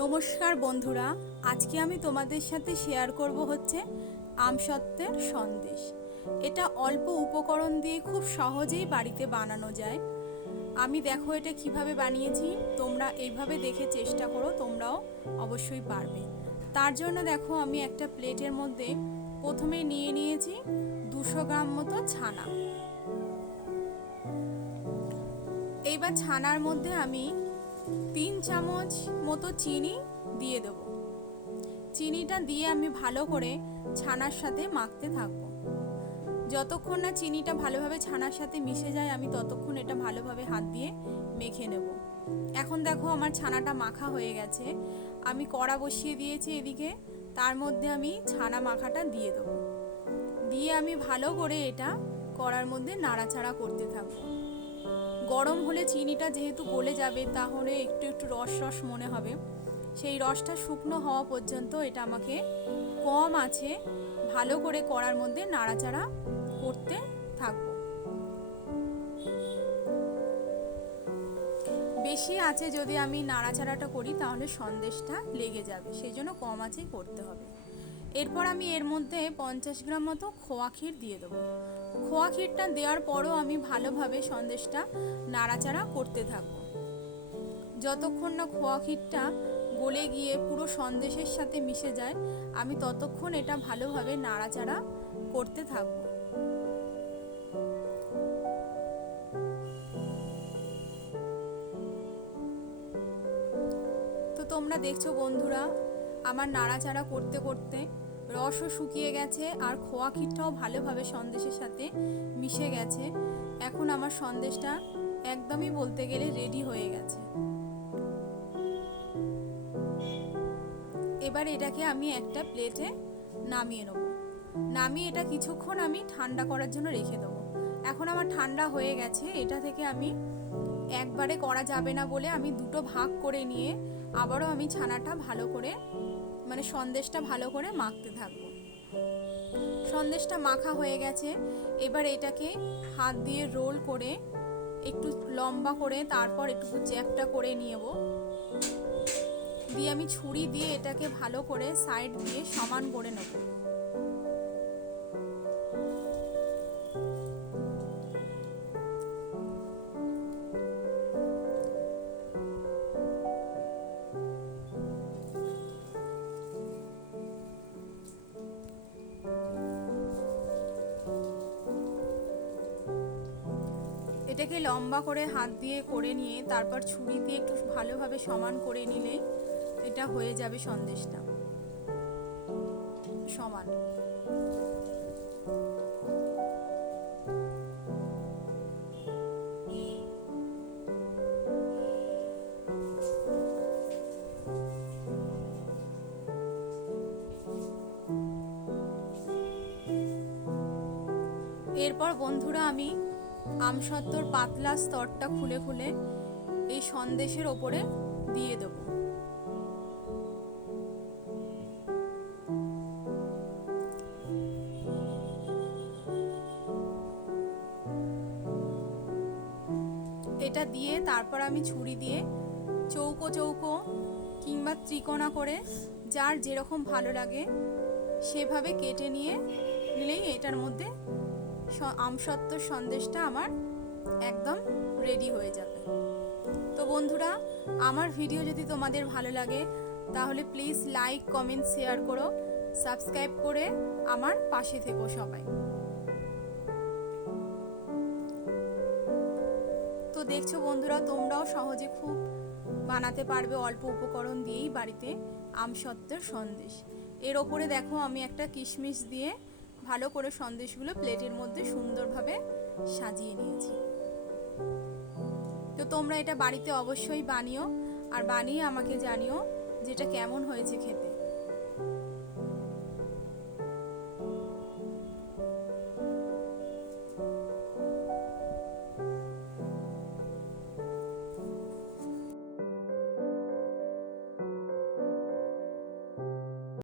নমস্কার বন্ধুরা, আজকে আমি তোমাদের সাথে শেয়ার করব হচ্ছে আমসত্ত্বের সন্দেশ। এটা অল্প উপকরণ দিয়ে খুব সহজেই বাড়িতে বানানো যায়। আমি দেখো এটা কিভাবে বানিয়েছি, তোমরা এইভাবে দেখে চেষ্টা করো, তোমরাও অবশ্যই পারবে। তার জন্য দেখো আমি একটা প্লেটের মধ্যে প্রথমে নিয়ে নিয়েছি 200 গ্রাম মতো ছানা। এইবার ছানার মধ্যে আমি 3 চামচ মতো চিনি দিয়ে দেবো। চিনিটা দিয়ে আমি ভালো করে ছানার সাথে মাখতে থাকবো। যতক্ষণ না চিনিটা ভালোভাবে ছানার সাথে মিশে যায় আমি ততক্ষণ এটা ভালোভাবে হাত দিয়ে মেখে নেব। এখন দেখো আমার ছানাটা মাখা হয়ে গেছে। আমি কড়া বসিয়ে দিয়েছি এদিকে, তার মধ্যে আমি ছানা মাখাটা দিয়ে দেবো। দিয়ে আমি ভালো করে এটা কড়ার মধ্যে নাড়াচাড়া করতে থাকবো। গরম হলে চিনিটা যেহেতু গলে যাবে, তাহলে একটু একটু রস রস মনে হবে। সেই রসটা শুকনো হওয়া পর্যন্ত এটা আমাকে কম আছে ভালো করে কড়ার মধ্যে নাড়াচাড়া করতে থাকবো। বেশি আছে যদি আমি নাড়াচাড়াটা করি তাহলে সন্দেশটা লেগে যাবে, সেই জন্য কম আঁচেই করতে হবে। এরপর আমি এর মধ্যে 50 গ্রাম মতো খোয়া ক্ষীর দিয়ে দেবো। খোয়া ক্ষীরটা দেওয়ার পরও আমি ভালোভাবে সন্দেশটা নাড়াচাড়া করতে থাকবো। যতক্ষণ না খোয়া ক্ষীরটা গলে গিয়ে পুরো সন্দেশের সাথে মিশে যায় আমি ততক্ষণ এটা ভালোভাবে নাড়াচাড়া করতে থাকবো। তো তোমরা দেখছো বন্ধুরা, আমার নাড়াচাড়া করতে করতে রসও শুকিয়ে গেছে আর খোয়া ক্ষীরটাও ভালোভাবে সন্দেশের সাথে মিশে গেছে। এখন আমার সন্দেশটা একদমই বলতে গেলে রেডি হয়ে গেছে। এবার এটাকে আমি একটা প্লেটে নামিয়ে নেব। নামিয়ে এটা কিছুক্ষণ আমি ঠান্ডা করার জন্য রেখে দেবো। এখন আমার ঠান্ডা হয়ে গেছে। এটা থেকে আমি একবারে করা যাবে না বলে আমি দুটো ভাগ করে নিয়ে আবারও আমি ছানাটা ভালো করে সন্দেশটা ভালো করে মাখতে থাকবো। সন্দেশটা মাখা হয়ে গেছে। এবার এটাকে হাত দিয়ে রোল করে একটু লম্বা করে তারপর একটু চ্যাপটা করে নেব। দিয়ে আমি ছুরি দিয়ে এটাকে ভালো করে সাইড দিয়ে সমান করে নেব। এটাকে লম্বা করে হাত দিয়ে করে নিয়ে তারপর ছুরি দিয়ে একটু ভালোভাবে সমান করে নিলেই এটা হয়ে যাবে সন্দেশটা সমান। এরপর বন্ধুরা আমি আমসত্ত্বর পাতলা স্তরটা খুলে খুলে এই সন্দেশের ওপরে দিয়ে দেব। এটা দিয়ে তারপর আমি ছুরি দিয়ে চৌকো চৌকো কিংবা ত্রিকোণা করে যার যেরকম ভালো লাগে সেভাবে কেটে নিলেই এটার মধ্যে আমসত্ত্বর সন্দেশটা আমার একদম রেডি হয়ে যাবে। তো বন্ধুরা, আমার ভিডিও যদি তোমাদের ভালো লাগে তাহলে প্লিজ লাইক, কমেন্ট, শেয়ার করো, সাবস্ক্রাইব করে আমার পাশে থেকো সবাই। তো দেখছো বন্ধুরা, তোমরাও সহজে খুব বানাতে পারবে অল্প উপকরণ দিয়েই বাড়িতে আমসত্ত্বের সন্দেশ। এর ওপরে দেখো আমি একটা কিশমিশ দিয়ে ভালো করে সন্দেশগুলো প্লেটের মধ্যে সুন্দরভাবে সাজিয়ে নিয়েছি। তো তোমরা এটা বাড়িতে অবশ্যই বানিও আর বানিয়ে আমাকে জানিও যেটা কেমন হয়েছে খেতে।